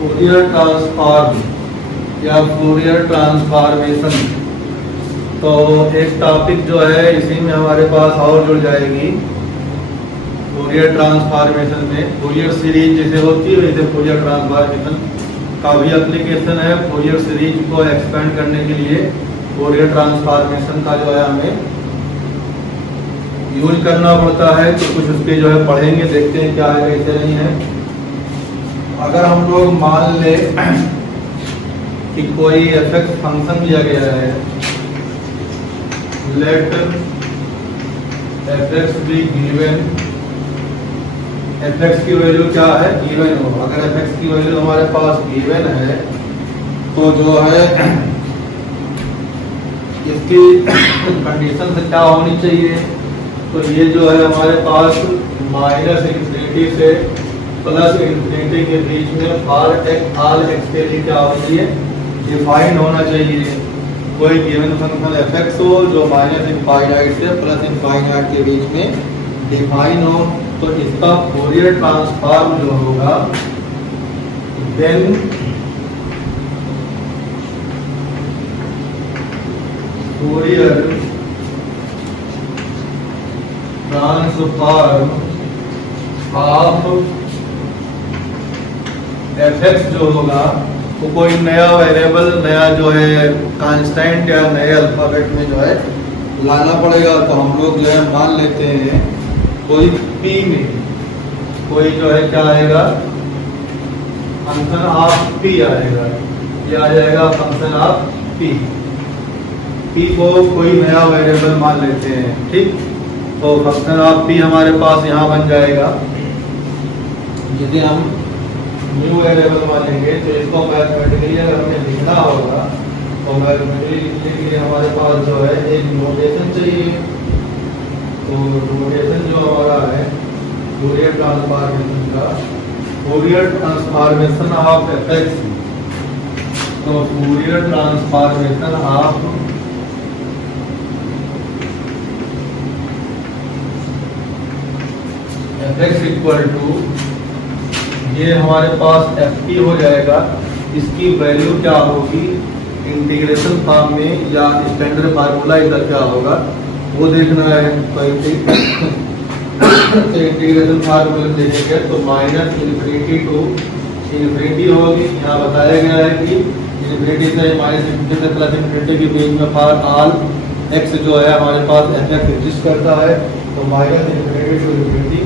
Fourier transform या Fourier transformation. तो एक टॉपिक जो है इसी में हमारे पास और जुड़ जाएगी फूरियर ट्रांसफॉर्मेशन में। फूरियर सीरीज जैसे होती है वैसे फूरियर ट्रांसफॉर्मेशन का भी एप्लीकेशन है। फूरियर सीरीज को एक्सपेंड करने के लिए फूरियर ट्रांसफॉर्मेशन का जो है हमें यूज करना पड़ता है। तो कुछ उसके जो है पढ़ेंगे, देखते हैं क्या है कैसे नहीं है। अगर हम लोग मान ले कि कोई एफ फंक्शन दिया गया है, let f be given, f की वैल्यू क्या है गिवन हो। अगर एफ की वैल्यू हमारे पास गिवन है तो जो है इसकी कंडीशन से क्या होनी चाहिए, तो ये जो है हमारे पास माइनस इन्फिनिटी से प्लस इन्फिनिटी के बीच में फॉर ऑल एक्स के लिए क्या होना चाहिए, डिफाइन होना चाहिए। कोई गिवन फंक्शन एफ हो जो माइनस इनफाइनाइट से प्लस इनफाइनाइट के बीच में डिफाइन हो, तो इसका फूरियर ट्रांसफॉर्म जो होगा then Fourier transform of f जो होगा वो कोई नया वेरिएबल, नया जो है कांस्टेंट या नए अल्फाबेट में जो है लाना पड़ेगा। तो हम लोग जो है मान लेते हैं कोई पी में कोई जो है क्या आएगा, फंक्शन ऑफ पी आएगा। ये आ जाएगा फंक्शन ऑफ पी। पी को कोई नया वेरिएबल मान लेते हैं, ठीक। तो फंक्शन ऑफ पी हमारे पास यहाँ बन जाएगा, जिसे हम न्यू वेरिएबल मानेंगे। तो इसको मैथमेटिकली अगर हमें लिखना होगा तो मैथमेटिकली लिखने के लिए हमारे पास जो है एक नोटेशन चाहिए। तो नोटेशन जो हमारा है फूरियर ट्रांसफॉर्मेशन का, फूरियर ट्रांसफॉर्मेशन ऑफ एफ। तो Fourier transformation of f equal to, ये हमारे पास एफ टी हो जाएगा। इसकी वैल्यू क्या होगी इंटीग्रेशन फॉर्म में या स्टैंडर्ड फार्मूला इसका क्या होगा वो देखना है। तो इंटीग्रेशन फार्मूला देखेंगे तो माइनस इन्फिनिटी टू इन्फिनिटी होगी। यहाँ बताया गया है कि इन्फिनिटी से माइनस इन्फिनिटी से प्लस इन्फिनिटी के बीच में फॉर ऑल एक्स जो है हमारे पास एफ एग्जिस्ट करता है। तो माइनस इन्फिनिटी टू इन्फिनिटी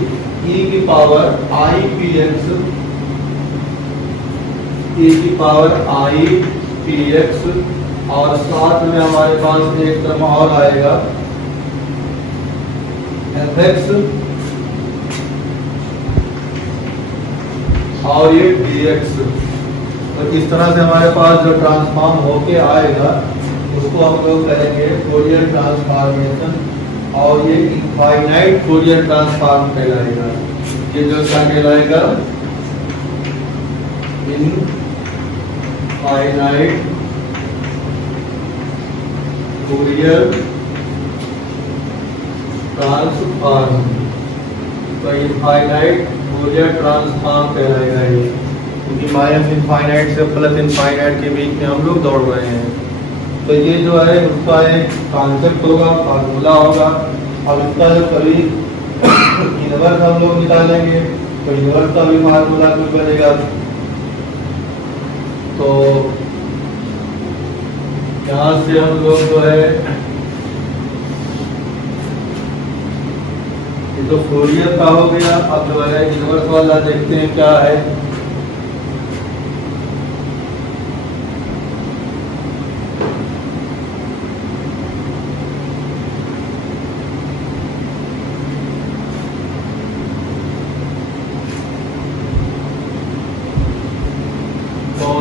ई की पावर आई पी एक्स, ई की पावर आई पी एक्स, और साथ में हमारे पास एक टर्म और आएगा एफ एक्स और ये डी एक्स। तो इस तरह से हमारे पास जो ट्रांसफॉर्म होके आएगा उसको हम लोग करेंगे फूरियर ट्रांसफॉर्मेशन, और ये इनफाइनाइट फूरियर ट्रांसफॉर्म कहलाएगा। ये जो क्या कहलाएगा, इनफाइनाइट फूरियर ट्रांसफॉर्म। तो इनफाइनाइट फूरियर ट्रांसफॉर्म कहलाएगा ये, क्योंकि माइनस इनफाइनाइट से प्लस इनफाइनाइट के बीच में हम लोग दौड़ रहे हैं। तो ये जो है उसका एक कॉन्सेप्ट होगा, फार्मूला होगा। और इसका जो कभी इनवर्स हम लोग निकालेंगे तो इनवर्स का भी फार्मूला कुछ बनेगा। तो यहाँ से हम लोग जो है ये तो फूरियर का हो गया। अब जो है इनवर्स वाला देखते हैं क्या है।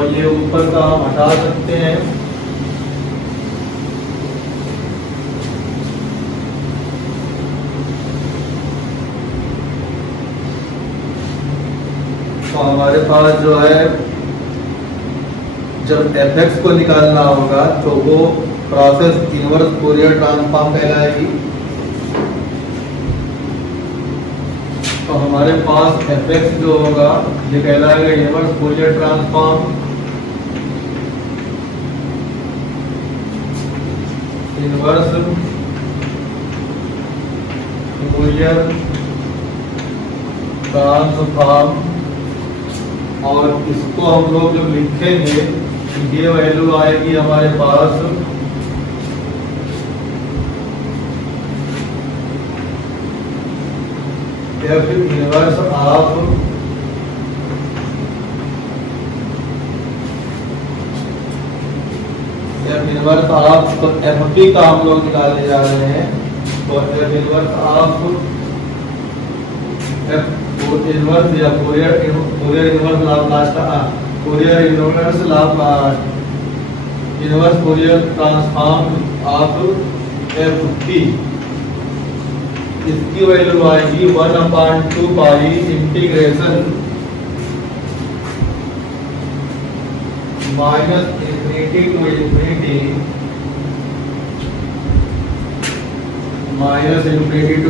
ये ऊपर का हम हटा सकते हैं। तो हमारे पास जो है जब एफ को निकालना होगा तो वो प्रोसेस इनवर्स फूरियर ट्रांसफॉर्म कहलाएगी। तो हमारे पास एफ एक्स जो होगा ये कहलाएगा inverse Fourier transform. Inverse Fourier transform, और इसको हम लोग जब लिखेंगे ये वैल्यू आएगी हमारे पास एफ इनवर्स ऑफ तो एफ पी का हम लोग निकालने जा रहे हैं। तो f inverse of f inverse या Fourier inverse Laplace Fourier inverse Laplace inverse Fourier transform of f p, इसकी वैल्यू आएगी 1/2 pi integration minus infinity to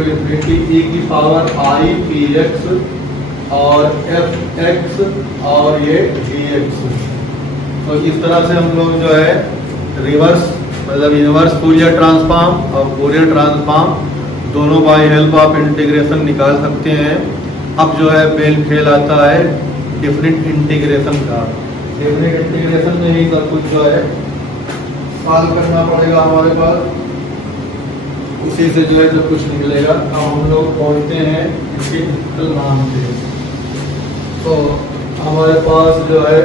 infinity e की पावर i पी एक्स और एफ एक्स और ये D x. तो इस तरह से हम लोग जो है रिवर्स मतलब इनवर्स फूरियर ट्रांसफॉर्म और फूरियर ट्रांसफॉर्म दोनों बाय हेल्प ऑफ इंटीग्रेशन निकाल सकते हैं। अब जो है मेन खेल आता है डिफरेंट इंटीग्रेशन का। डिफरेंट इंटीग्रेशन में ही सब कुछ जो है सॉल्व करना पड़ेगा हमारे पास, उसी से जो है सब कुछ निकलेगा। अब हम लोग पहुँचते हैं इंटीग्रल नाम से। तो हमारे पास जो है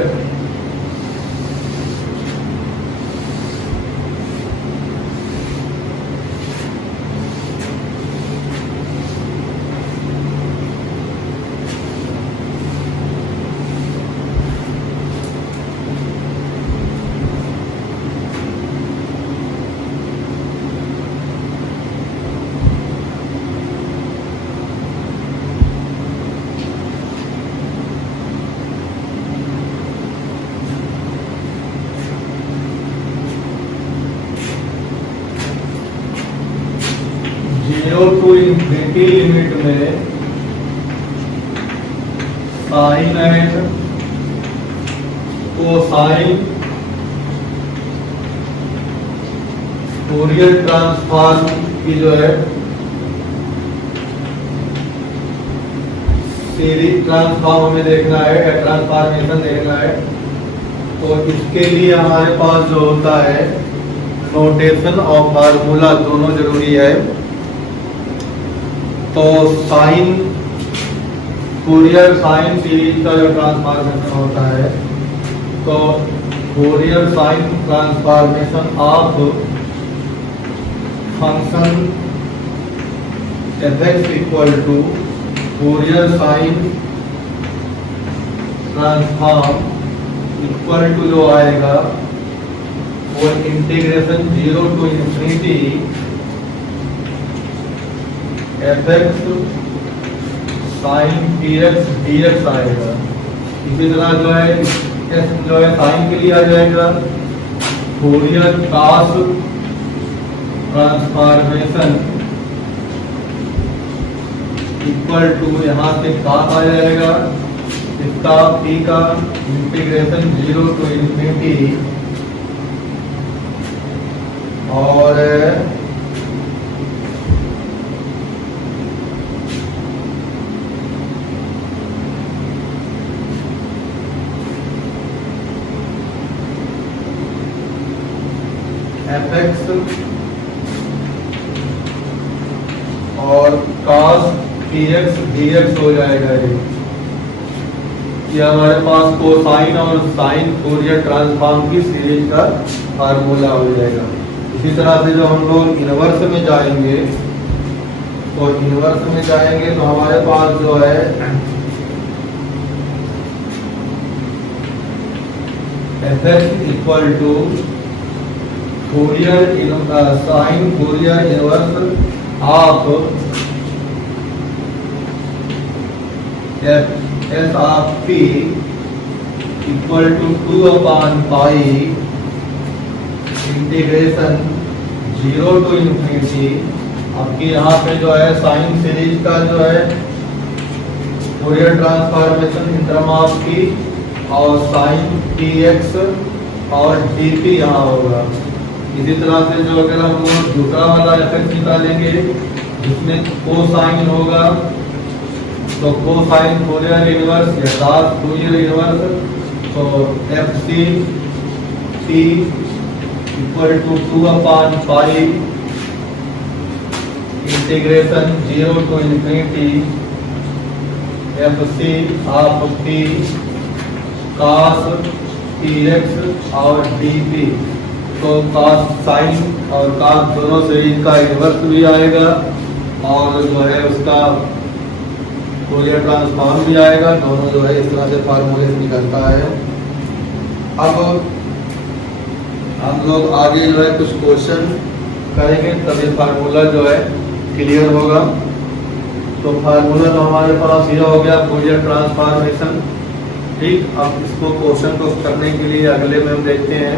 टू इन्फिनिटी लिमिट में sine and cosine Fourier transform की जो है सीरीज ट्रांसफॉर्म हमें देखना है या ट्रांसफॉर्मेशन देखना है। तो इसके लिए हमारे पास जो होता है नोटेशन और फार्मूला दोनों जरूरी है। तो साइन फूरियर साइन सीरीज का जो ट्रांसफॉर्मेशन होता है, तो Fourier sine transformation of function f x equal to Fourier sine transform equal to जो आएगा वो integration 0 to infinity f x sine p x d x आएगा। इसी तरह जो है एस जो है साइन के लिए आ जाएगा Fourier cos transformation equal to यहाँ से कॉस आ जाएगा इसका पी का इंटीग्रेशन 0 टू इन्फिनिटी और एफ एक्स और cos px dx हो जाएगा। ये हमारे पास कोसाइन और साइन फूरियर ट्रांसफॉर्म की सीरीज का फार्मूला हो जाएगा। इसी तरह से जो हम लोग इनवर्स में जाएंगे तो हमारे पास जो है f x equal to Fourier sine Fourier inverse of s of p equal to 2/पाई इंटीग्रेशन 0 टू इन्फिनिटी। आपकी यहाँ पे जो है साइन सीरीज का जो है Fourier transformation in term of T और साइन टी एक्स और डी पी यहाँ होगा। इसी तरह से जो अगर हम लोग दूसरा वाला इफेक्ट निकालेंगे जिसमें कोसाइन होगा, तो कोसाइन फूरियर इनवर्स या cos फूरियर इनवर्स, तो f c t equal to 2/पाई integration 0 to infinity f c of t cos t x और डी पी। तो cos साइन और cos दोनों से इनका इन्वर्स भी आएगा और जो है उसका फूरियर ट्रांसफॉर्म भी आएगा। दोनों जो है इस तरह से फार्मूले से निकलता है। अब हम लोग आगे जो है कुछ क्वेश्चन करेंगे तभी फार्मूला जो है क्लियर होगा। तो फार्मूला तो हमारे पास यह हो गया फूरियर ट्रांसफॉर्मेशन। ठीक, अब इसको क्वेश्चन को करने के लिए अगले में हम देखते हैं।